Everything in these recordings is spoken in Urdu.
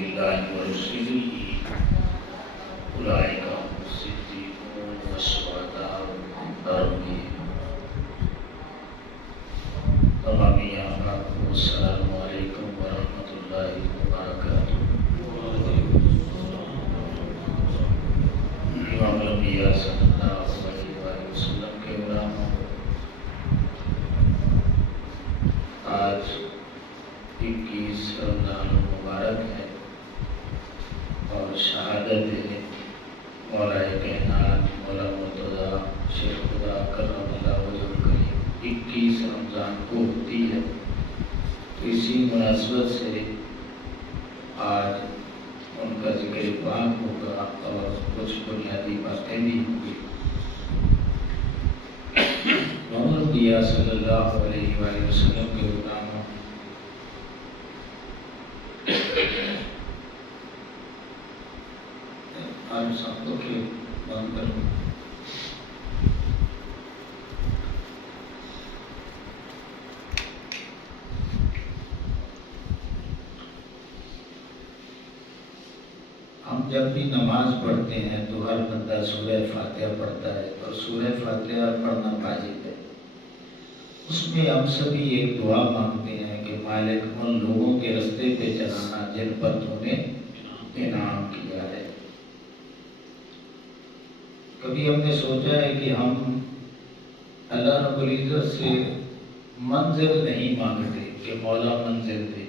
بالله ورسله أولئك هم الصديقون والشهداء والصالحون. السلام علیکم ورحمۃ اللہ وبرکاتہ. امام الانبیاء صلی اللہ علیہ وآلہ وسلم کے علماء، آج 21 رمضان المبارک ہے اور شہادت مولا کائنات مولا مرتضیٰ شیخ خدا کرم اللہ وجہ الکریم 21 رمضان کو ہوتی ہے. اسی مناسبت سے آج ان کا ذکر پاک ہوگا اور کچھ بنیادی باتیں بھی ہوں گی. محمد الانبیاء صلی اللہ علیہ وآلہ وسلم کے غلاموں، آج سب کو کہ بند کروں ہم جب بھی نماز پڑھتے ہیں تو ہر بندہ سورہ فاتحہ پڑھتا ہے اور سورہ فاتحہ پڑھنا واجب ہے. اس میں ہم سبھی ایک دعا مانگتے ہیں کہ مالک ان لوگوں کے رستے پہ چلانا جن پر تو نے انعام کیا ہے. کبھی ہم نے سوچا ہے کہ ہم اللہ رب العزت سے منزل نہیں مانگتے کہ مولا منزل دے.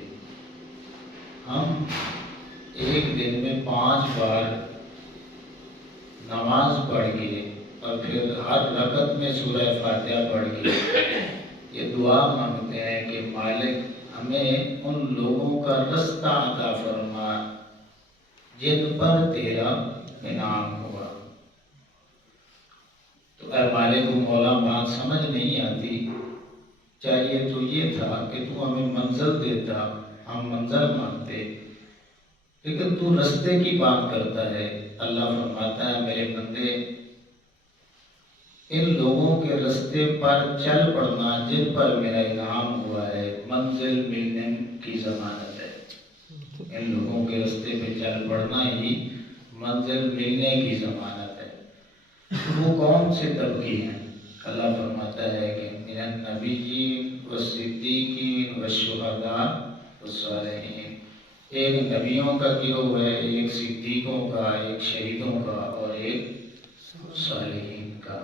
ہم ایک دن میں 5 بار نماز پڑھ کے اور پھر ہر رکعت میں سورہ فاتحہ پڑھ کے یہ دعا مانگتے ہیں کہ مالک ہمیں ان لوگوں کا رستہ عطا فرما جن پر تیرا انعام ہوا. تو اے مالک و مولا بات سمجھ نہیں آتی، چاہیے تو یہ تھا کہ تو ہمیں منزل دیتا، ہم منزل مانگتے، لیکن تو رستے کی بات کرتا ہے. اللہ فرماتا ہے میرے بندے ان لوگوں کے رستے پر چل پڑنا جن پر میرا انعام ہوا ہے، منزل ملنے کی ضمانت ہے. ان لوگوں کے رستے پہ چل پڑنا ہی منزل ملنے کی ضمانت ہے. وہ کون سے طبقے ہیں؟ اللہ فرماتا ہے کہ من النبیین والصدیقین والشہداء والصالحین. ایک نبیوں کا گروہ ہے، ایک صدیقوں کا، ایک شہیدوں کا اور ایک صالحین کا.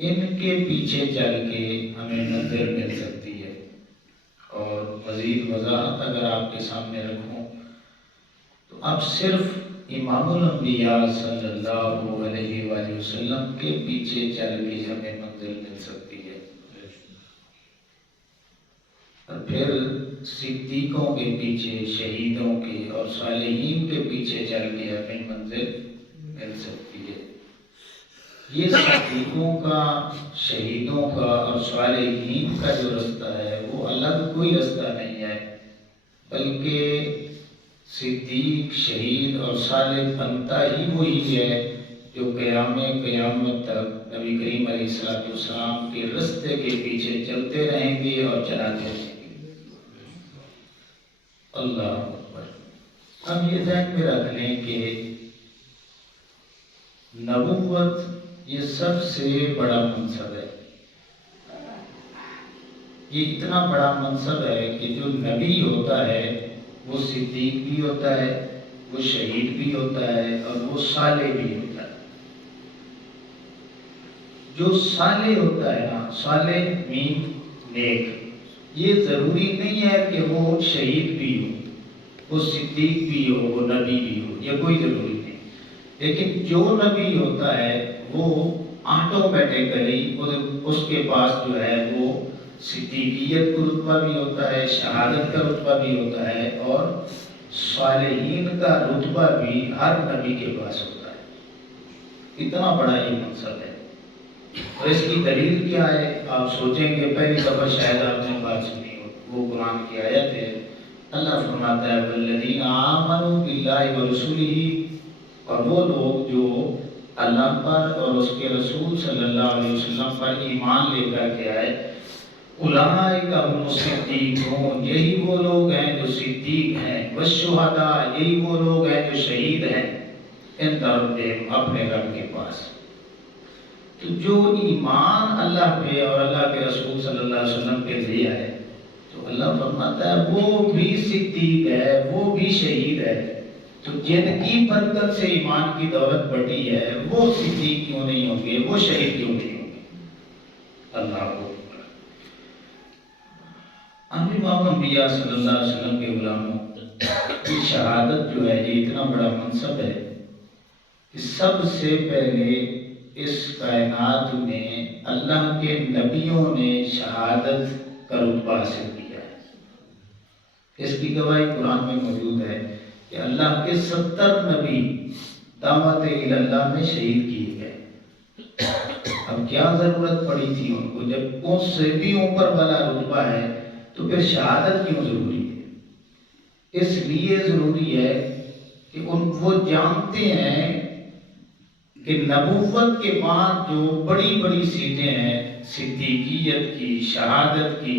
ان کے پیچھے چل کے ہمیں منزل مل سکتی ہے. اور مزید وضاحت اگر آپ کے سامنے رکھوں تو اب صرف امام الانبیاء صلی اللہ علیہ وآلہ وسلم کے پیچھے چل کے ہمیں منزل مل سکتی ہے. اور پھر صدیقوں کے پیچھے، شہیدوں کے اور صالحین کے پیچھے چل کے ہمیں منزل مل سکتی ہے. یہ صدیقوں کا، شہیدوں کا اور صالحین کا جو رستہ ہے وہ الگ کوئی رستہ نہیں ہے، بلکہ صدیق، شہید اور صالح بنتا ہی وہی ہے جو قیامت تک نبی کریم علیہ السلام کے رستے کے پیچھے چلتے رہیں گے اور چلاتے رہیں گے. اللہ اکبر. ہم یہ ذہن میں رکھ لیں کہ نبوت یہ سب سے بڑا منصب ہے. یہ اتنا بڑا منصب ہے کہ جو نبی ہوتا ہے وہ صدیق بھی ہوتا ہے، وہ شہید بھی ہوتا ہے اور وہ صالح بھی ہوتا ہے. جو صالح ہوتا ہے نا، صالح مین نیک، یہ ضروری نہیں ہے کہ وہ شہید بھی ہو، وہ صدیق بھی ہو، وہ نبی بھی ہو، یہ کوئی ضروری نہیں. لیکن جو نبی ہوتا ہے وہ آٹومیٹیکلی اس کے پاس جو ہے وہ صدیقیت کا رتبہ بھی ہوتا ہے، شہادت کا رتبہ بھی ہوتا ہے اور صالحین کا رتبہ بھی ہر نبی کے پاس ہوتا ہے. اتنا بڑا یہ منصب ہے. اور اس کی دلیل کیا ہے؟ آپ سوچیں گے پہلی دفعہ شاید آپ نے بات سنی ہو، وہ قرآن کی آیت ہے. اللہ فرماتا ہے والذین آمنوا باللہ ورسولہ، اور وہ لوگ جو اللہ پر اور اس کے رسول صلی اللہ علیہ وسلم پر ایمان لے کر کے آئے، اولئک هم الصدیقون، یہی وہ لوگ ہیں جو صدیق ہیں. والشہداء، یہی وہ لوگ ہیں جو شہید ہیں، عند ربہم، اپنے رب کے پاس۔ تو جو ایمان اللہ پہ اور اللہ کے رسول صلی اللہ علیہ وسلم پہ لیا ہے، تو اللہ فرماتا ہے وہ بھی صدیق ہے، وہ بھی شہید ہے۔ تو جن کی برکت سے ایمان کی دولت بڑھی ہے، وہ صدیق کیوں نہیں ہوں گے، وہ شہید کیوں نہیں ہوں گے؟ اللہ کو امام انبیاء صلی اللہ علیہ وسلم کے غلاموں کی شہادت جو ہے یہ اتنا بڑا منصب ہے کہ سب سے پہلے اس کائنات میں اللہ کے نبیوں نے شہادت کا رتبہ حاصل کیا ہے۔ اس کی گواہی قرآن میں موجود ہے کہ اللہ کے 70 نبی دعوت اللہ میں شہید کیے گئے۔ اب کیا ضرورت پڑی تھی ان کو، جب اس سے بھی اوپر والا رتبہ ہے تو پھر شہادت کیوں ضروری ہے؟ اس لیے ضروری ہے کہ وہ جانتے ہیں کہ نبوت کے بعد جو بڑی بڑی سیٹیں ہیں، صدیقیت کی، شہادت کی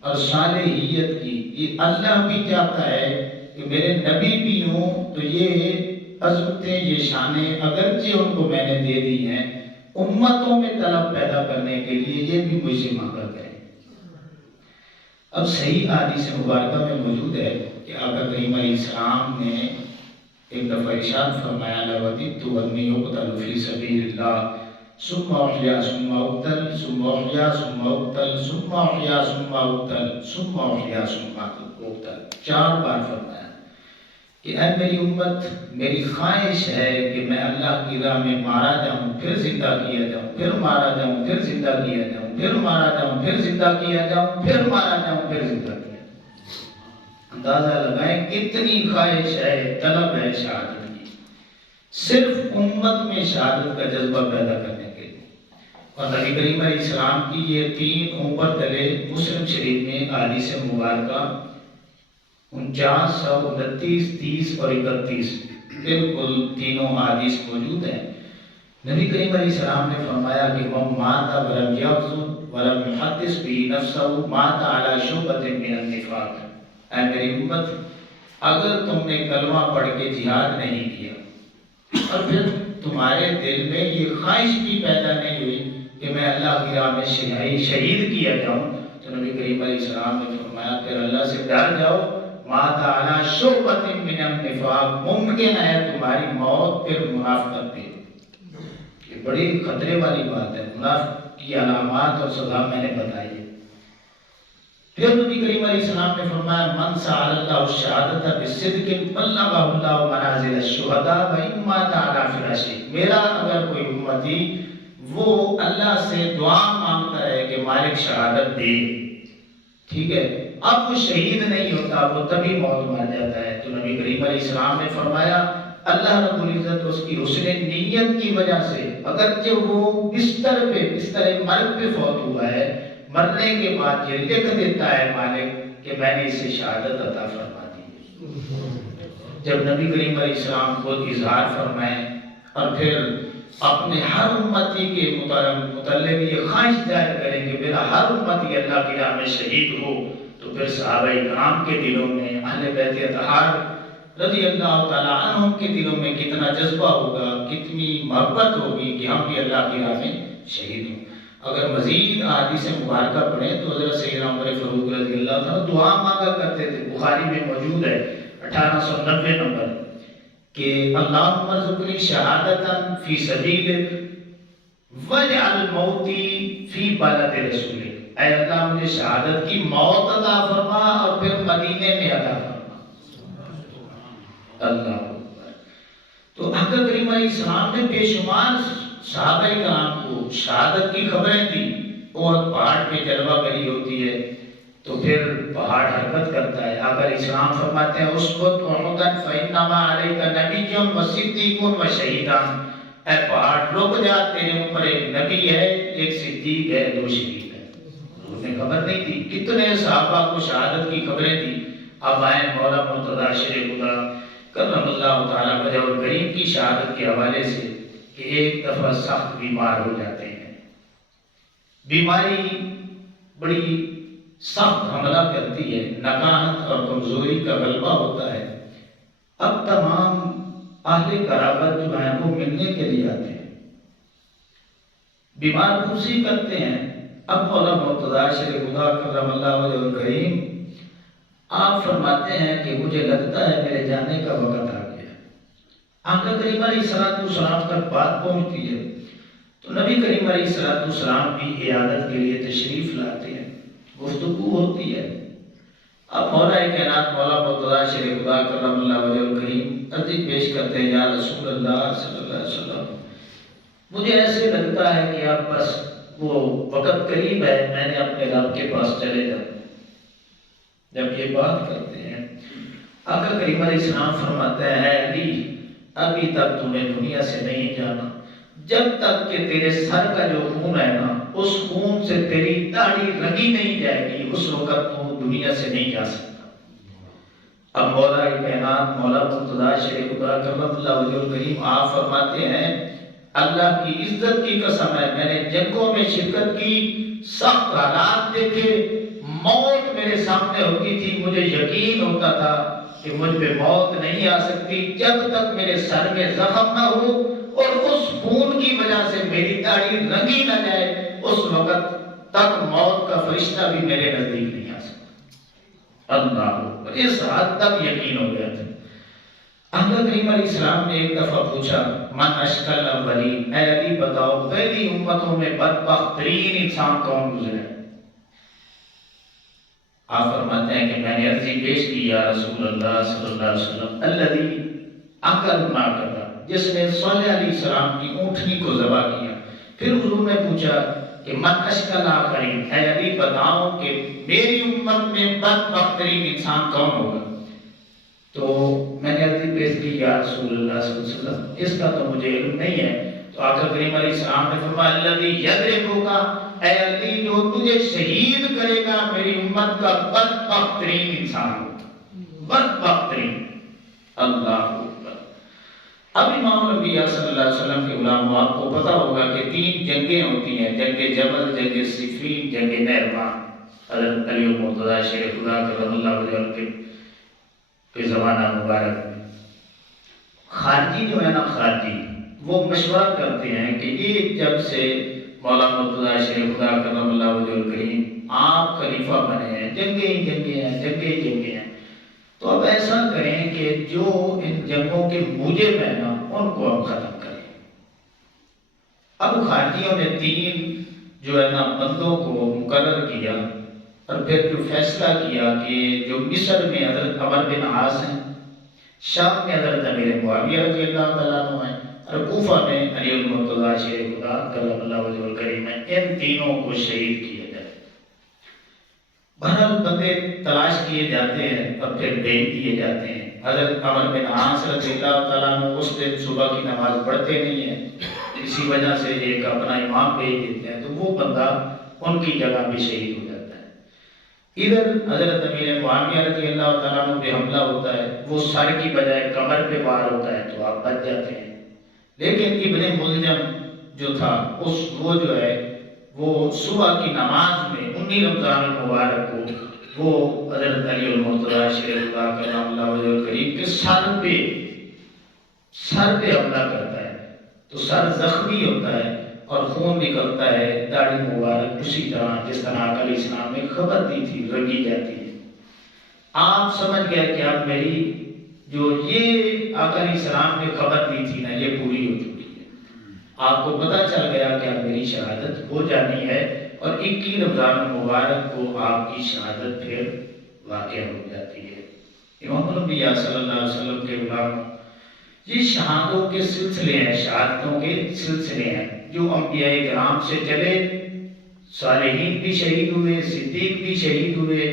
اور صالحیت کی، یہ اللہ بھی چاہتا ہے کہ میرے نبی بھی ہوں تو یہ عظمتیں، یہ شانیں اگرچہ ان کو میں نے دے دی ہیں، امتوں میں طلب پیدا کرنے کے لیے یہ بھی مجھ سے مانگا کریں۔ اب صحیح حدیث مبارکہ میں موجود ہے کہ آقا کریم علیہ السلام نے ایک دفعہ ارشاد فرمایا لوددت انی اقتل فی سبیل اللہ ثم احیا ثم اقتل ثم احیا ثم اقتل ثم احیا ثم اقتل ثم احیا ثم اقتل، 4 بار فرمایا کہ اے میری امت، میری خواہش ہے کہ میں اللہ کی راہ میں مارا جاؤں، پھر زندہ کیا جاؤں، پھر مارا جاؤں، پھر زندہ کیا جاؤں، پھر مارا جاؤں، پھر زندہ کیا جاؤں، پھر مارا جاؤں، پھر زندہ کیا جاؤں۔ اندازہ لگائیں کتنی خواہش ہے، طلب ہے شہادت کی، صرف امت میں شہادت کا جذبہ پیدا کرنے کے لیے۔ اور نبی کریم علیہ السلام کی یہ 3 اوپر تلے مسلم شریف میں حدیث مبارکہ 49, 29, 30 اور 31 بالکل تینوں حدیث موجود ہیں۔ نبی کریم علیہ السلام نے فرمایا کہ من مات ولم یغزو ولم یحدث به نفسه مات علی شعبۃ من النفاق۔ اے میری امت، اگر تم نے کلمہ پڑھ کے جہاد نہیں کیا اور پھر تمہارے دل میں یہ خواہش بھی پیدا نہیں ہوئی کہ میں اللہ کی راہ میں شہید کیا جاؤں، تو نبی کریم علیہ السلام نے فرمایا پھر اللہ سے ڈر جاؤ، مات علی شعبۃ من النفاق، ممکن ہے تمہاری موت پھر منافقت پہ۔ یہ بڑی خطرے والی بات ہے، منافق کی علامات اور سزا میں نے بتائی ہے۔ پھر نبی کریم علیہ السلام نے فرمایا من سأل اللہ الشہادۃ بصدق بلغہ اللہ منازل الشہداء وإن مات علی فراشہ۔ میرا اگر کوئی امتی وہ اللہ سے دعا مانگتا ہے کہ مالک شہادت دے، ٹھیک ہے، اب وہ شہید نہیں ہوتا، وہ تبھی موت مر جاتا ہے، تو نبی کریم علیہ السلام نے فرمایا اللہ رب العزت اس کی حسن نیت کی وجہ سے اگرچہ وہ بستر مرگ پہ فوت ہوا ہے، مرنے کے بعد یہ لکھ دیتا ہے مالک کہ میں نے اسے شہادت عطا فرما دی۔ جب نبی کریم علیہ السلام خود اظہار فرمائیں اور پھر اپنے ہر امتی کے متعلق یہ خواہش ظاہر کریں کہ میرا ہر امتی اللہ کی راہ میں شہید ہو، تو پھر صحابہ کرام کے دلوں میں، اہل بیت اطہار رضی اللہ تعالیٰ عنہم کے دلوں میں کتنا جذبہ ہوگا، کتنی محبت ہوگی کہ ہم بھی اللہ کی راہ میں شہید ہوں۔ اگر مزید احادیث مبارکہ پڑھیں تو حضرت سیدنا عمر فاروق رضی اللہ عنہ دعا مانگا کرتے تھے، بخاری میں موجود ہے 1890 نمبر، کہ اللہم ارزقنی شہادتا فی سبیلک واجعل موتی فی بلد رسولک۔ اے اللہ مجھے شہادت کی موت عطا فرما اور پھر مدینے میں عطا فرما۔ اللہ تو آقا کریم علیہ السلام نے بے شمار صحابہ کرام کو شہادت کی خبریں دی۔ اور پہاڑ پہ جلوہ گری ہوتی ہے تو پھر پہاڑ حرکت کرتا ہے، آقا علیہ السلام فرماتے ہیں اسقط احدا فانما علیک نبی وصدیق وشہیدان۔ اے پہاڑ رک جا، تیرے اوپر ایک نبی ہے، ایک صدیق ہے، 2 شہید ہیں۔ انہیں خبر نہیں تھی، کتنے صحابہ کو شہادت کی خبریں دی۔ اب آئیں مولا مرتضیٰ شیر خدا کرم اللہ تعالیٰ وجہ الکریم کی شہادت کے حوالے سے کہ ایک دفعہ سخت بیمار ہو جاتے ہیں، بیماری بڑی سخت حملہ کرتی ہے، نکاہت اور کمزوری کا غلبہ ہوتا ہے، اب تمام اہل قرابت جو ہیں وہ ملنے کے لیے آتے ہیں، بیمار پرسی کرتے ہیں۔ اب مولا مرتضیٰ شیر خدا کرم اللہ وجہ الکریم آپ فرماتے ہیں کہ مجھے لگتا ہے میرے جانے کا وقت آ گیا۔ آقا کریم علیہ السلام تک بات پہنچتی ہے تو نبی کریم علیہ السلام بھی عیادت کے لیے تشریف لاتے ہیں، گفتگو ہوتی ہے۔ اب مولا کائنات مولا مرتضیٰ شیر خدا کرم اللہ وجہ الکریم عرضی پیش کرتے ہیں، یا رسول اللہ صلی اللہ علیہ وسلم مجھے ایسے لگتا ہے کہ اب بس وہ وقت قریب ہے، میں نے اپنے رب کے پاس چلے جاؤں۔ جب یہ بات کرتے ہیں آقا کریم علیہ السلام فرماتے ہیں، اے علی ابھی تک تمہیں دنیا سے نہیں جانا، جب تک کہ تیرے سر کا جو خون ہے نا اس خون سے تیری داڑھی رنگی نہیں جائے گی، اس وقت تو دنیا سے نہیں جا سکتا۔ اب مولا کائنات مولا مرتضیٰ شیر خدا کرم اللہ وجہ الکریم آپ فرماتے ہیں، اللہ کی عزت کی قسم ہے میں نے جنگوں میں شرکت کی، سخت حالات دیکھے، موت میرے سامنے ہوتی تھی، مجھے یقین ہوتا تھا کہ مجھ پہ موت نہیں آ سکتی جب تک میرے سر میں زخم نہ ہو اور اس خون کی وجہ سے میری داڑھی رنگی نہ جائے، اس وقت تک موت کا فرشتہ بھی میرے نزدیک نہیں آ سکتا۔ اللہ، اس حد تک یقین ہو گیا تھا۔ آقا کریم علیہ السلام نے ایک دفعہ پوچھا، من اشکل الاولین، اے علی بتاؤ پہلی امتوں میں بدبخت ترین انسان کون گزرے؟ آپ فرماتے ہیں کہ میں نے عرضی پیش کی، یا رسول اللہ صلی اللہ علیہ وسلم الذی عقل ما کرا، جس نے صالح علیہ السلام کی اونٹنی کو ذبح کیا۔ پھر حضور نے پوچھا کہ من اشکل آخرین، اے علی بتاؤ کہ میری امت میں بدبخت ترین انسان کون ہوگا؟ تو میں نے عرضی پیش کی، یا رسول اللہ صلی اللہ علیہ وسلم اس کا تو مجھے علم نہیں ہے۔ تو آقا کریم علیہ السلام نے فرمایا، الذی یضربک، اے علی جو تجھے شہید کرے گا میری امت کا بدبخت ترین انسان ہوگا، بدبخت ترین۔ اللہ اکبر۔ اب امام الانبیاء صلی اللہ علیہ وسلم کے غلام، آپ کو پتا ہوگا کہ 3 جنگیں ہوتی ہیں، جنگ جمل، جنگ صفین، جنگ نہروان۔ حضرت علی مرتضیٰ شیر خدا کرم اللہ وجہ کے زمانہ مبارک میں خارجی جو ہے نا، خارجی وہ مشورہ کرتے ہیں کہ یہ جب سے مولا مرتضیٰ شیر خدا کرم اللہ وجہ الکریم آپ خلیفہ بنے ہیں، جنگیں ہیں، تو اب ایسا کریں کہ جو ان جنگوں کے موجب ہیں نا ان کو اب ختم کریں۔ اب خارجیوں نے 3 جو ہے نا بندوں کو مقرر کیا اور پھر جو فیصلہ کیا کہ جو مصر میں حضرت عمر بن عاص ہیں، شام میں حضرت امیر معاویہ رضی اللہ تعالیٰ عنہ ہیں، اور کوفہ میں علی المرتضیٰ شیر خدا کرم اللہ وجہ الکریم ہیں، ان تینوں کو شہید کیا جائے۔ بہرحال بندے تلاش کیے جاتے ہیں اور پھر بھیج دیے جاتے ہیں۔ حضرت عمر بن عاص رضی اللہ تعالیٰ عنہ اس دن صبح کی نماز پڑھتے نہیں ہیں، اسی وجہ سے ایک اپنا امام بھیج دیتے ہیں، تو وہ بندہ ان کی جگہ بھی شہید ہو جاتا ہے۔ ادھر حضرت امیر معاویہ رضی اللہ تعالیٰ عنہ پہ حملہ ہوتا ہے، وہ سر کی بجائے کمر پہ وار ہوتا ہے تو آپ بچ جاتے ہیں۔ لیکن ابن ملجم جو تھا وہ جو ہے وہ صبح کی نماز میں 19 رمضان المبارک کو وہ حضرت علی المرتضیٰ شیر خدا کرم اللہ وجہ الکریم کے سر پہ حملہ کرتا ہے، تو سر زخمی ہوتا ہے اور خون نکلتا ہے، داڑھی مبارک اسی طرح جس طرح آقا علیہ السلام نے خبر دی تھی رنگی جاتی ہے۔ آپ سمجھ گئے کہ اب میری جو یہ آقا علیہ السلام نے خبر دی تھی نا یہ پوری ہو چکی ہے۔ آپ کو پتہ چل گیا کہ اب میری شہادت ہو جانی ہے، اور 21 رمضان المبارک کو آپ کی شہادت پھر واقع ہو جاتی ہے۔ امام الانبیاء صلی اللہ علیہ وسلم کے غلام، یہ شہادتوں کے سلسلے ہیں، شہادتوں کے سلسلے ہیں جو انبیاء کرام سے چلے۔ صالحین بھی شہید ہوئے، صدیق بھی شہید ہوئے،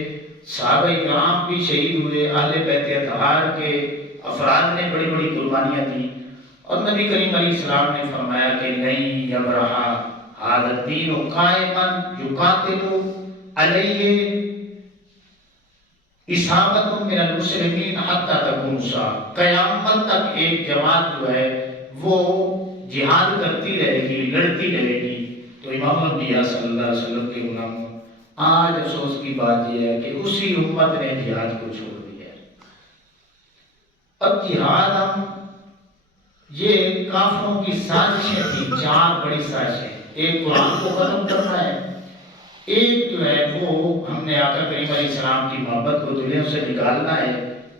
صحابہ کرام بھی شہید ہوئے، اہل بیت اطہار کے افراد نے بڑی بڑی قربانیاں دیں، اور نبی کریم علیہ السلام نے فرمایا کہ نہیں یبرح ھذا الدین قائما یقاتل علیہ اصابۃ من المسلمین حتی تقوم الساعہ، قیامت تک ایک جماعت جو ہے وہ جہاد کرتی رہے گی، لڑتی رہے گی۔ تو امام الانبیاء صلی اللہ علیہ وسلم کے غلاموں، آج افسوس کی بات یہ ہے کہ اسی امت نے جہاد کو چھوڑ دیا ہے۔ اب جہاد ہم یہ کافروں کی سازشیں تھیں، 4 بڑی سازشیں، ایک قرآن کو ختم کرنا ہے، ایک جو ہے وہ ہم نے آقا کریم علیہ السلام کی محبت کو دلوں سے نکالنا ہے،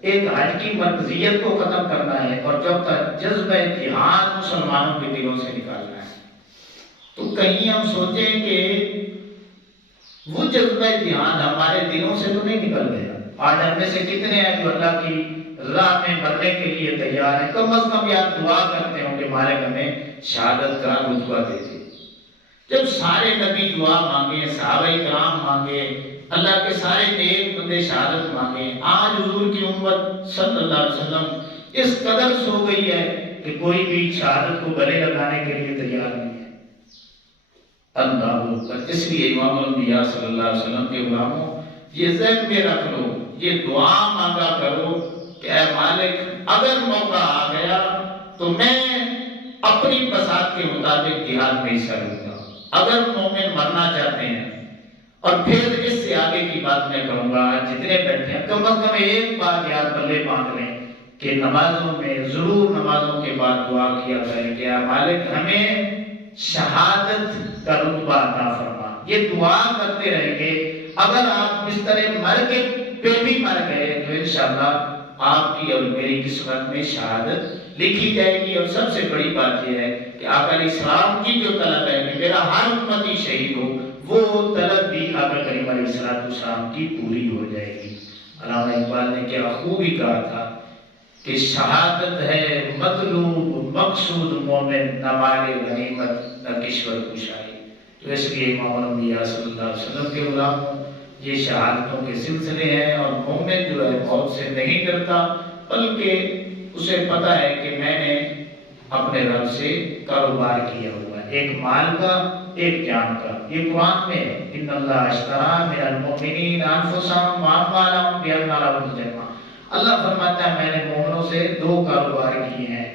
ایک حج کی مرکزیت کو ختم کرنا ہے، اور جب تک جذبہ جہاد مسلمانوں کے دلوں سے نکالنا ہے۔ تو کہیں ہم سوچیں کہ وہ جذبہ جہاد ہمارے دلوں سے تو نہیں نکل گیا۔ آج ہم میں سے کتنے ہیں جو اللہ کی راہ میں مرنے کے لیے تیار ہیں؟ کم از کم یار دعا کرتے ہوں کہ مالک ہمیں شہادت کا رتبہ دے دے۔ جب سارے نبی دعا مانگے، صحابہ کرام مانگے، اللہ کے سارے نیک بندے شہادت مانگے، آج حضور کی امت صلی اللہ علیہ وسلم اس قدر سو گئی ہے کہ کوئی بھی شہادت کو گلے لگانے کے لیے تیار نہیں ہے۔ اللہ اکبر۔ اس لیے امام الانبیاء صلی اللہ علیہ وسلم کے غلاموں، یہ ذہن میں رکھ لو، یہ دعا مانگا کرو کہ اے مالک اگر موقع آ گیا تو میں اپنی بساط کے مطابق جہاد میں حصہ لوں گا۔ اگر مومن مرنا چاہتے ہیں، اور پھر اس سے آگے کی بات میں کہوں گا، جتنے بیٹھے ہیں کم از کم ایک بات یاد بلے باندھ لیں کہ نمازوں میں ضرور نمازوں کے بعد دعا کیا کریں کہ اے مالک ہمیں شہادت کا رتبہ عطا فرما۔ یہ دعا کرتے رہیں گے، اگر آپ بستر مرگ پہ بھی مر گئے تو انشاءاللہ آپ کی اور میری قسمت میں شہادت لکھی جائے گی۔ اور سب سے بڑی بات یہ ہے کہ آقا علیہ السلام کی جو طلب ہے کہ میرا ہر امتی شہید ہو، وہ طلب بھی آقا کریم علیہ السلام کی پوری ہو جائے گی۔ علامہ اقبال نے کیا خوبی کہا تھا کہ شہادت ہے مطلوب مقصود مومن، نہ مال غنیمت نہ کشور کشائی۔ تو اس لیے امام الانبیاء صلی اللہ علیہ وسلم کے غلاموں، یہ شہادتوں کے سلسلے ہیں، اور مومن جو ہے موت سے نہیں ڈرتا، بلکہ اسے پتہ ہے کہ میں نے اپنے رب سے کاروبار کیا ہوا ہے، ایک مال کا ایک جان کا۔ یہ قرآن میں ہے، ان اللہ اشتری من المؤمنین انفسهم واموالهم بان لهم الجنہ۔ اللہ فرماتا ہے میں نے مومنوں سے 2 کاروبار کیے ہیں،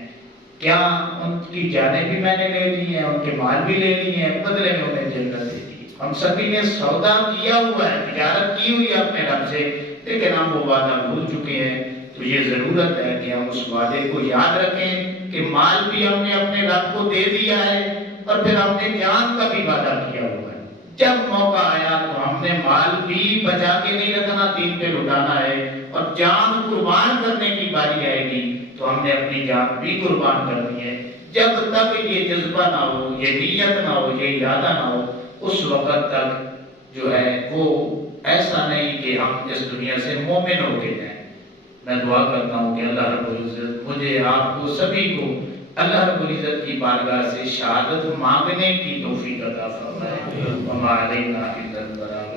کیا ان کی جانیں بھی میں نے لے لی ہیں، ان کے مال بھی لے لیے ہیں، بدلے میں انہیں جنت دے دی۔ ہم سبھی نے سودا کیا ہوا ہے، تجارت کی ہوئی ہے اپنے رب سے، لیکن ہم وہ وعدہ بھول چکے ہیں۔ تو یہ ضرورت ہے کہ ہم اس وعدے کو یاد رکھیں کہ مال بھی ہم نے اپنے رب کو دے دیا ہے، اور پھر ہم نے جان کا بھی وعدہ کیا ہوا ہے۔ جب موقع آیا تو ہم نے مال بھی بچا کے نہیں رکھنا، دین پہ لٹانا ہے، اور جان قربان کرنے کی باری آئے گی تو ہم نے اپنی جان بھی قربان کرنی ہے۔ جب تک یہ جذبہ نہ ہو، یہ نیت نہ ہو، یہ ارادہ نہ ہو، اس وقت تک جو ہے وہ ایسا نہیں کہ ہم اس دنیا سے مومن ہو کے جائیں۔ میں دعا کرتا ہوں کہ اللہ رب العزت مجھے آپ کو سبھی کو اللہ رب العزت کی بارگاہ سے شہادت مانگنے کی توفیق عطا فرمائے۔ وما علینا الا البلاغ۔